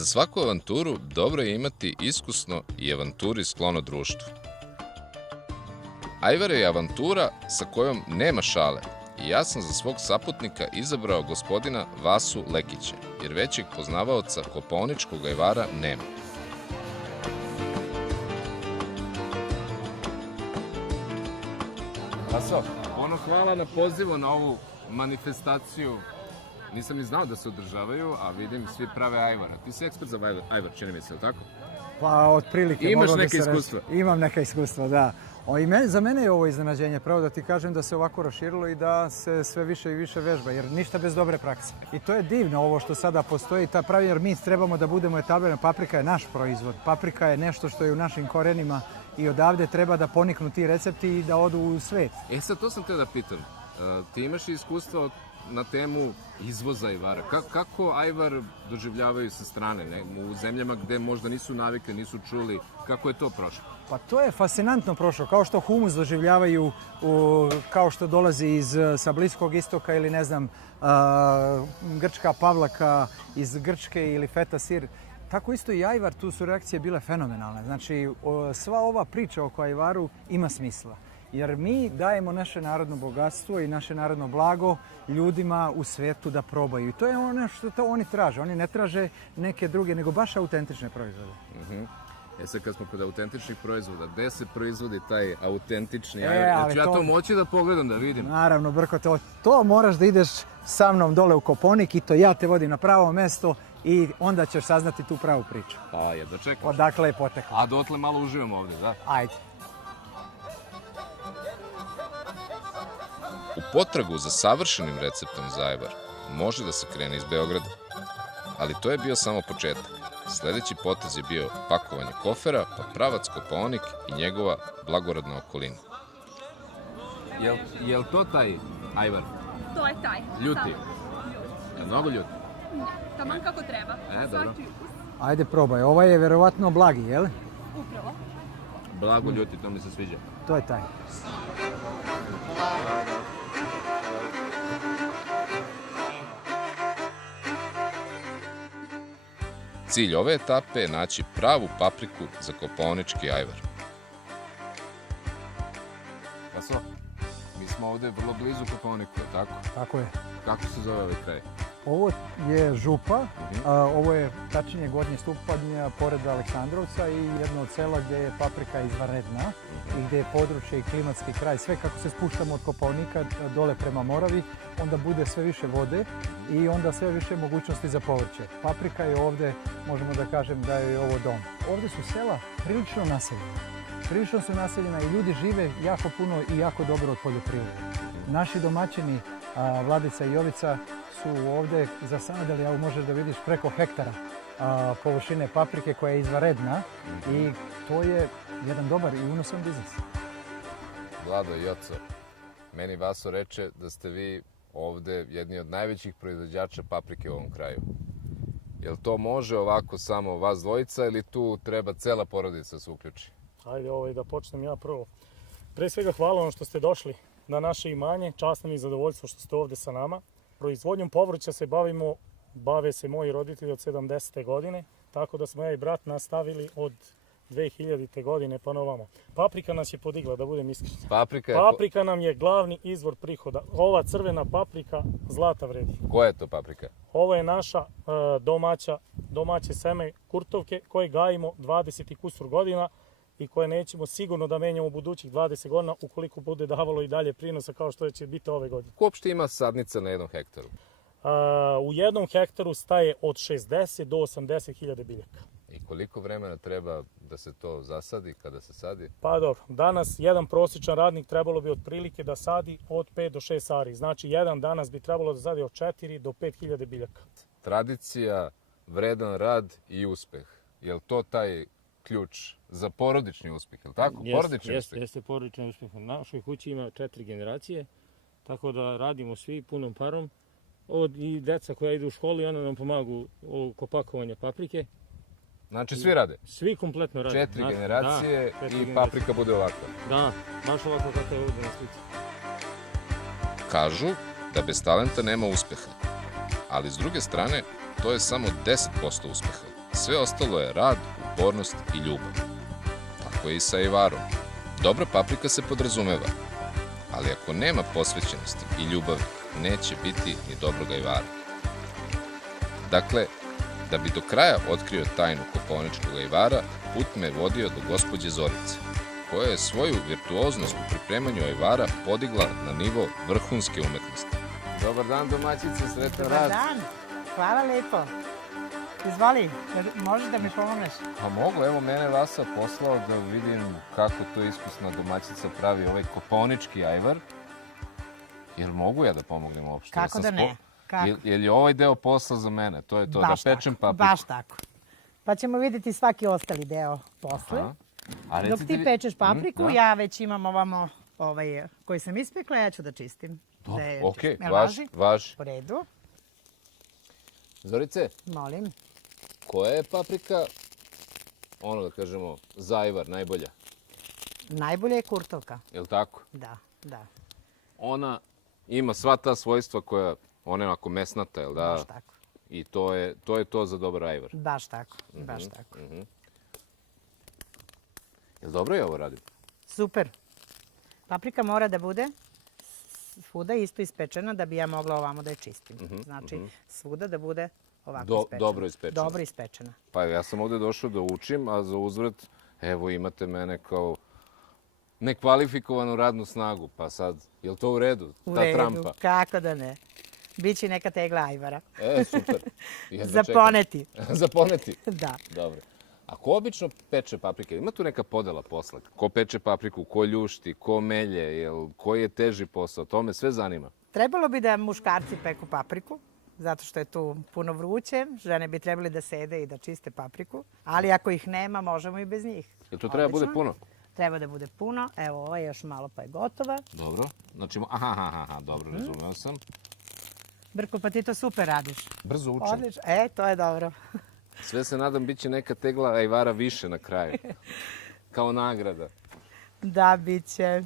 Za svaku avanturu dobro je imati iskusno i avanturi sklono društvo. Ajvar je avantura sa kojom nema šale i ja sam za svog saputnika izabrao gospodina Vasu Lekića, jer većeg poznavaoca kopaoničkog ajvara nema. Vaso, ono hvala na pozivu na ovu manifestaciju. Nisam ni znao da se održavaju, a vidim svi prave ajvara. Ti si ekspert za ajvar, čini mi se, ili tako? Pa, otprilike. Imaš neke iskustva? Imam neka iskustva, da. Za mene je ovo iznenađenje, pravo da ti kažem da se ovako raširilo i da se sve više i više vežba, jer ništa bez dobre prakse. I to je divno ovo što sada postoji, ta pravi, jer mi trebamo da budemo etablirani. Paprika je naš proizvod, paprika je nešto što je u našim korenima i odavde treba da poniknu ti recepti i da odu u svet. Sad to sam te da pitam. Ti imaš iskustva na temu izvoza ajvara. Kako ajvar doživljavaju sa strane? U zemljama gde možda nisu navikli, nisu čuli. Kako je to prošlo? Pa to je fascinantno prošlo. Kao što humus doživljavaju, kao što dolazi sa Bliskog istoka ili ne znam, grčka pavlaka iz Grčke ili feta sir. Tako isto i ajvar, tu su reakcije bile fenomenalne. Znači, sva ova priča oko ajvaru ima smisla. Jer mi dajemo naše narodno bogatstvo i naše narodno blago ljudima u svetu da probaju. I to je ono što to oni traže. Oni ne traže neke druge, nego baš autentične proizvode. Sad kad smo kod autentičnih proizvoda, gde se proizvodi taj autentični ajvar? Ja to moći da pogledam, da vidim. Naravno, Brko, to moraš da ideš sa mnom dole u Kopaonik i to ja te vodim na pravo mesto i onda ćeš saznati tu pravu priču. Pa, jedva čekaš. Odakle je poteklo. A dotle malo uživamo ovdje, da? Ajde. U potragu za savršenim receptom za ajvar može da se krene iz Beograda. Ali to je bio samo početak. Sledeći potez je bio pakovanje kofera, pa pravac Kopaonik i njegova blagorodna okolina. Jel to taj ajvar? To je taj. Ljuti? Je mnogo ljuti? Ne, taman kako treba. Dobro. Ajde, probaj. Ovaj je verovatno blagi, jel? Upravo. Blago ljuti, to mi se sviđa. To je taj. Cilj ove etape je naći pravu papriku za kopaonički ajvar. Vaso, mi smo ovde vrlo blizu Kopaoniku, tako? Tako je. Kako se zove ovaj kraj? Ovo je Župa, ovo je tačnije Gornje Stupanje pored Aleksandrovca i jedno od sela gdje je paprika izvanredna i gdje je područje i klimatski kraj. Sve kako se spuštamo od Kopaonika dole prema Moravi, onda bude sve više vode i onda sve više mogućnosti za povrće. Paprika je ovdje, možemo da kažem da je ovo dom. Ovdje su sela prilično naseljena. Prilično su naseljena i ljudi žive jako puno i jako dobro od poljoprivrede. Naši domaćini, Vladica i Jovica, su ovdje zasadili, evo možeš da vidiš, preko hektara površine paprike koja je izvanredna i to je jedan dobar i unosan biznis. Vlado i Joco, meni Vaso reče da ste vi ovdje jedni od najvećih proizvođača paprike u ovom kraju. Jel to može ovako samo vas dvojica ili tu treba cela porodica da se uključi? Ajde, da počnem ja prvo. Pre svega hvala vam što ste došli na naše imanje, čast nam i zadovoljstvo što ste ovdje sa nama. Proizvodnjom povrća se bave se moji roditelji od 70. godine, tako da smo ja i brat nastavili od 2000. godine pa na ovamo. Paprika nas je podigla, da budem iskren. Paprika nam je glavni izvor prihoda. Ova crvena paprika zlata vredi. Koja je to paprika? Ovo je naša domaće seme kurtovke koje gajimo 20 i kusur godina i koje nećemo sigurno da menjamo u budućih 20 godina ukoliko bude davalo i dalje prinosa kao što će biti ove godine. Ko uopšte ima sadnica na jednom hektaru? U jednom hektaru staje od 60 do 80 hiljada biljaka. I koliko vremena treba da se to zasadi kada se sadi? Pa dobro, danas jedan prosječan radnik trebalo bi otprilike da sadi od 5 do 6 ari. Znači jedan danas bi trebalo da sadi od 4 do 5 hiljada biljaka. Tradicija, vredan rad i uspeh. Je li to taj ključ za porodični uspeh, je li tako? Jeste porodični uspeh. U našoj kući ima 4 generacije, tako da radimo svi punom parom. I deca koja idu u školu i ona nam pomagu oko pakovanja paprike. Znači svi rade? Svi kompletno rade. 4 generacije i paprika bude ovakva? Da, baš ovako kako je ovdje na slici. Kažu da bez talenta nema uspeha, ali s druge strane to je samo 10% uspeha. sve ostalo je rad, upornost i ljubav. Tako je i sa ajvarom. Dobra paprika se podrazumeva, ali ako nema posvećenosti i ljubavi, neće biti ni dobrog ajvara. Dakle, da bi do kraja otkrio tajnu kopaoničkog ajvara, put me vodio do gospođe Zorice, koja je svoju virtuoznost u pripremanju ajvara podigla na nivo vrhunske umetnosti. Dobar dan, domaćice, sretan Dobar rad. dan, hvala lepo. Izvoli, možeš da mi pomogneš? Pa mogu, evo mene Vasa poslao da vidim kako to iskusna domaćica pravi ovaj kopaonički ajvar. Jel mogu ja da pomognem uopšte? Kako da ne? Kako? Jel je ovaj deo posla za mene? To je to, Baš da pečem tako, papriku. baš tako. Pa ćemo vidjeti svaki ostali deo posle. Aha. A Dok recite ti vi- pečeš papriku, da. ja već imam ovamo koji sam ispekla, ja ću da čistim. Dobro, Da je okej, čistim. Jel važi. U redu, Zorice, molim. koja je paprika, ono da kažemo, za ajvar, najbolja? Najbolje je kurtovka. Jel tako? Da, da, Ona ima sva ta svojstva koja, ona je onako mesnata, jel da? baš tako. I to je to za dobar ajvar. Baš tako, baš tako. Jel dobro je ovo radim? Super. Paprika mora da bude svuda isto ispečena da bi ja mogla ovamo da je čistim. Znači, svuda da bude ovako ispečena. Dobro ispečena. Dobro ispečena. Pa ja sam ovde došao da učim, a za uzvrat, evo imate mene kao nekvalifikovanu radnu snagu. Pa sad, je li to u redu? U Ta redu, trampa. kako da ne. Biće neka tegla ajvara. Super. Jedva Za čekam. poneti. Za poneti? Da. Dobro. A ko obično peče paprike? Ima tu neka podela posla? Ko peče papriku, ko ljušti, ko melje, koji je teži posao? To me sve zanima. Trebalo bi da muškarci peku papriku, zato što je tu puno vruće. Žene bi trebali da sede i da čiste papriku. Ali ako ih nema, možemo i bez njih. Jel to treba bude Odlično. puno? Treba da bude puno. Evo, ova je još malo pa je gotova. Dobro. Znači, aha, dobro, razumeo sam. Brko, pa ti to super radiš. Brzo učim. Odlično. To je dobro. Sve se nadam bit će neka tegla ajvara više na kraju. Kao nagrada. Da, bit će.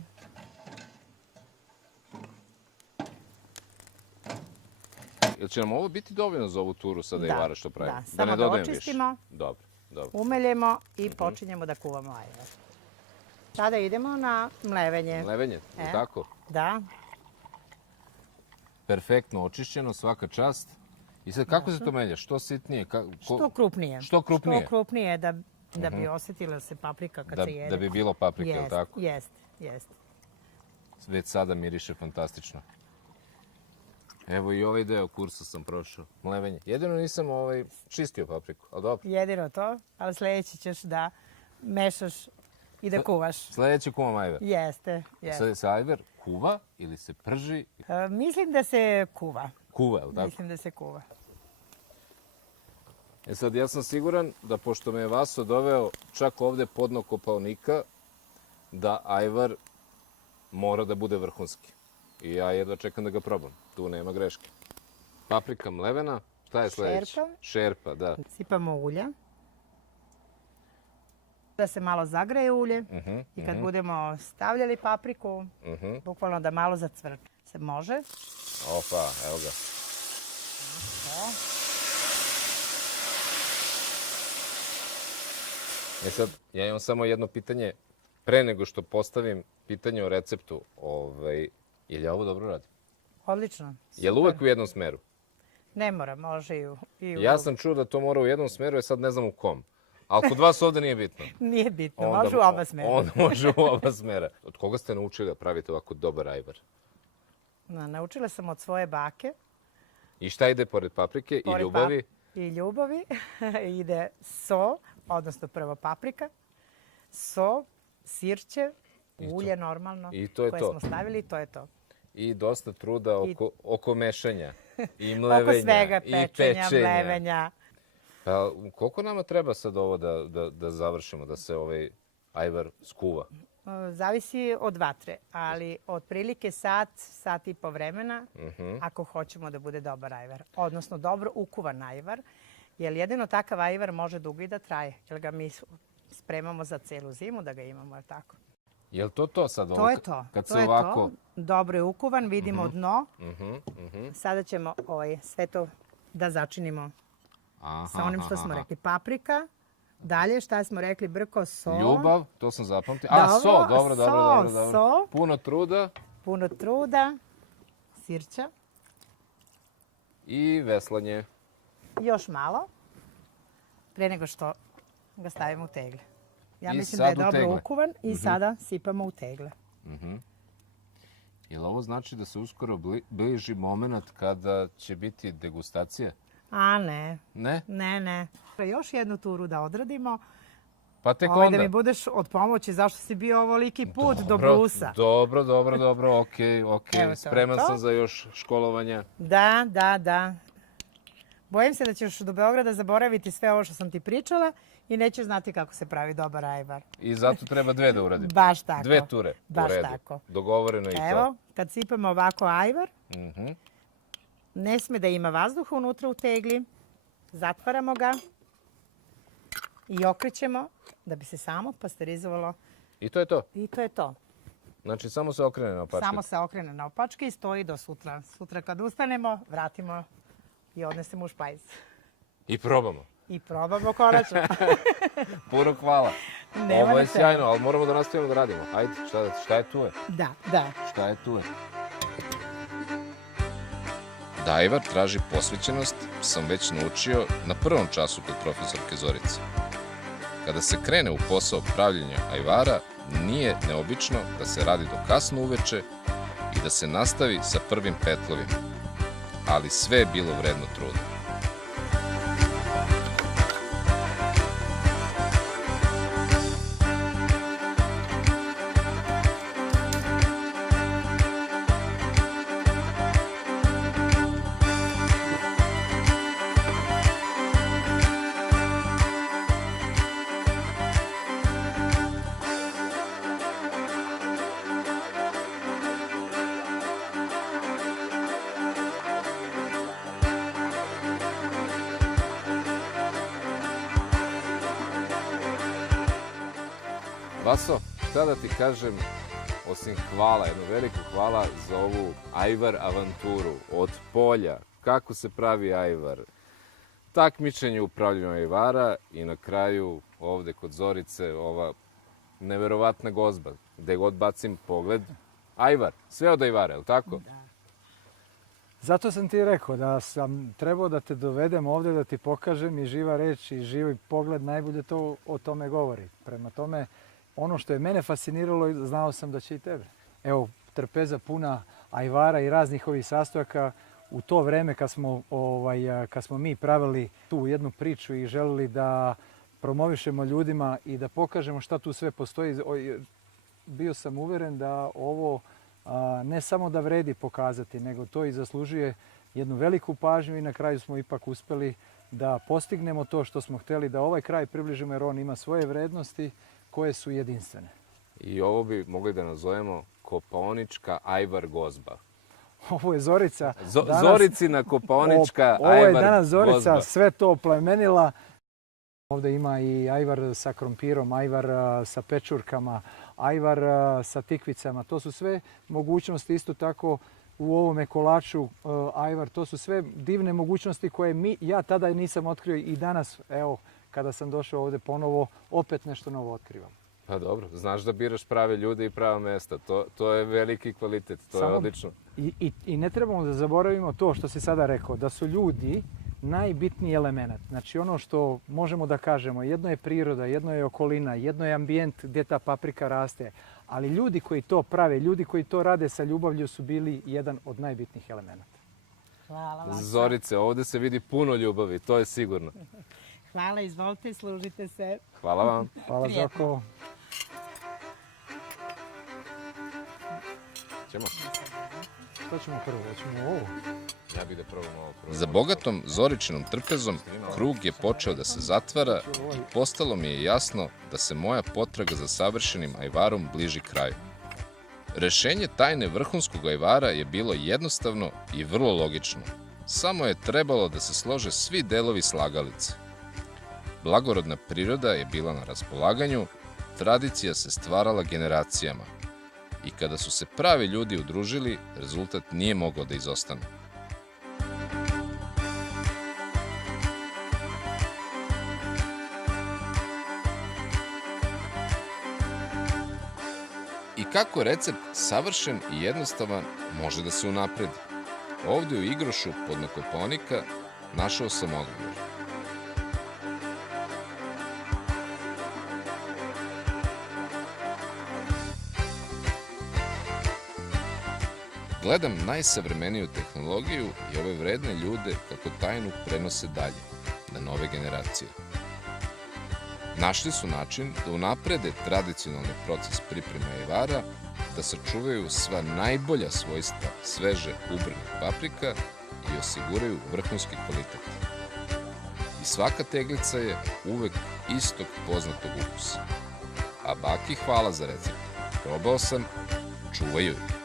Jel će nam ovo biti dovoljno za ovu turu sada Da, ajvara što pravimo? da. Samo ne da dodajem očistimo. više? Dobro. Umeljemo i počinjemo da kuvamo ajvar. Sada idemo na mlevenje. Mlevenje, je tako? Da. Perfektno očišćeno, svaka čast. I sad kako se to melje? Što sitnije? Što krupnije. Što krupnije? Što krupnije da bi osjetila se paprika kad se jede. Da bi bilo paprike, je li Jest, tako? Jest. Već sada miriše fantastično. Evo i ovaj deo kursa sam prošao. Mlevenje. Jedino nisam čistio papriku, ali dobro. Jedino to, ali sljedeći ćeš da mešaš i da kuvaš. Sljedeći kuvam ajvar. Jeste. Sad se ajvar kuva ili se prži? Mislim da se kuva. Kuva, je li tako? Mislim da se kuva. Sad, ja sam siguran da pošto me je Vaso doveo čak ovde podno kopaonika, da ajvar mora da bude vrhunski. I ja jedva čekam da ga probam. Tu nema greške. Paprika mlevena, šta je sledeće? Šerpa. Šerpa, da. Sipamo ulja. Da se malo zagreje ulje i kad budemo stavljali papriku, bukvalno da malo zacvrne. Se može. Opa, evo ga. Sad, ja imam samo jedno pitanje. Pre nego što postavim pitanje o receptu, je li ja ovo dobro radim? Odlično. Je li uvek u jednom smeru? Ne mora, može i u Ja sam čuo da to mora u jednom smeru, sad ne znam u kom. Ali kod vas ovde nije bitno. Nije bitno, može u oba smera. Onda može u oba smera. Od koga ste naučili da pravite ovako dobar ajvar? Naučila sam od svoje bake. I šta ide pored paprike i ljubavi? I ljubavi ide so, odnosno prvo paprika, so, sirće, ulje normalno I to je koje to. smo stavili i to je to. I dosta truda oko mešanja i mlevenja Oko svega, i pečenja, pečenja. mlevenja. Pa, koliko nama treba sad ovo da završimo, da se ovaj ajvar skuva? Zavisi od vatre, ali otprilike sat i po vremena ako hoćemo da bude dobar ajvar. Odnosno dobro ukuvan ajvar, jer jedino takav ajvar može dugo i da traje. Jer ga mi spremamo za celu zimu da ga imamo, je li tako? Je li to sad? To je to. Kad To se je ovako... to. Dobro je ukuvan, vidimo dno. Sada ćemo sve to da začinimo sa onim što smo rekli. Paprika, dalje šta smo rekli, brko, so. Ljubav, to sam zapamtio. Dobro, Dobro. so. Puno truda. Puno truda, sirća, I veslanje. još malo, pre nego što ga stavimo u tegle. Ja I mislim da je sad u dobro tegle. ukuvan i sada sipamo u tegle. Jel ovo znači da se uskoro bliži moment kada će biti degustacija? A ne, Ne? ne. Još jednu turu da odradimo. Pa tek Da onda. mi budeš od pomoći zašto si bio ovoliki put do Brusa. Dobro, okej. Evo to, Spreman to. sam za još školovanja. Da. Bojim se da ćeš do Beograda zaboraviti sve ovo što sam ti pričala i nećeš znati kako se pravi dobar ajvar. I zato treba 2 da uradim. Baš tako. 2 ture. Baš u redu. tako. Dogovoreno i to. Evo, kad sipamo ovako ajvar, Mhm. ne sme da ima vazduha unutra u tegli. Zatvaramo ga i okrećemo da bi se samo pasterizovalo. I to je to. I to je to. Znači, samo se okrene na opačke. Samo se okrene na opačke i stoji do sutra. Sutra kad ustanemo, vratimo i odnesemo u špajz. I probamo. I probamo konačno. Puno hvala. Nema Ovo je na čemu. sjajno, ali moramo da nastavimo da radimo. Ajde, šta je tu je? Da. Šta je tu je? Da ajvar traži posvećenost sam već naučio na prvom času kod profesorke Zorice. Kada se krene u posao pravljenja ajvara, nije neobično da se radi do kasno uveče i da se nastavi sa prvim petlovima. Ali sve je bilo vredno truda. Vaso, šta da ti kažem, osim hvala, jedno veliko hvala za ovu ajvar avanturu. Od polja, kako se pravi ajvar, takmičenje u pravljenju ajvara i na kraju ovde kod Zorice ova neverovatna gozba. Gde god bacim pogled, ajvar, sve od ajvara, je li tako? Zato sam ti rekao da sam trebao da te dovedem ovde, da ti pokažem i živa reč i živi pogled najbolje to o tome govori. Prema tome, ono što je mene fasciniralo, znao sam da će i tebe. Evo, trpeza puna ajvara i raznih ovih sastojaka. U to vreme kad smo mi pravili tu jednu priču i želeli da promovišemo ljudima i da pokažemo šta tu sve postoji, bio sam uveren da ovo ne samo da vredi pokazati, nego to i zaslužuje jednu veliku pažnju i na kraju smo ipak uspeli da postignemo to što smo hteli, da ovaj kraj približimo jer on ima svoje vrednosti koje su jedinstvene. I ovo bi mogli da nazovemo kopaonička ajvar gozba. Ovo je Zorica. Zoricina kopaonička ajvar gozba. Ovo je danas Zorica sve to oplemenila. Ovde ima i ajvar sa krompirom, ajvar sa pečurkama, ajvar sa tikvicama. To su sve mogućnosti isto tako u ovome kolaču ajvar. To su sve divne mogućnosti koje ja tada nisam otkrio i danas, evo, kada sam došao ovde ponovo, opet nešto novo otkrivam. Pa dobro, znaš da biraš prave ljude i prava mesta. To je veliki kvalitet, to je odlično. I ne trebamo da zaboravimo to što si sada rekao, da su ljudi najbitniji element. Znači ono što možemo da kažemo, jedno je priroda, jedno je okolina, jedno je ambijent gdje ta paprika raste, ali ljudi koji to prave, ljudi koji to rade sa ljubavlju su bili jedan od najbitnijih elemenata. Hvala vam. Zorice, ovde se vidi puno ljubavi, to je sigurno. Hvala, izvolite i služite se. Hvala vam. Hvala Zoko. Ćemo? Šta ćemo prvo? Hoćemo ovo? Ja bih da probam ovo prvo. Za bogatom Zoričinom trpezom krug je počeo da se zatvara i postalo mi je jasno da se moja potraga za savršenim ajvarom bliži kraju. Rešenje tajne vrhunskog ajvara je bilo jednostavno i vrlo logično. Samo je trebalo da se slože svi delovi slagalice. Blagorodna priroda je bila na raspolaganju, tradicija se stvarala generacijama. I kada su se pravi ljudi udružili, rezultat nije mogao da izostane. I kako recept savršen i jednostavan može da se unapredi. Ovde u Igrošu podno Kopaonika našao sam odgovor. Gledam najsavremeniju tehnologiju i ove vredne ljude kako tajnu prenose dalje, na nove generacije. Našli su način da unaprede tradicionalni proces pripreme ajvara, da sačuvaju sva najbolja svojstva sveže ubrenih paprika i osiguraju vrhunski kvalitet. I svaka teglica je uvek istog poznatog ukusa. A baki hvala za recept. Probao sam, čuvaju je.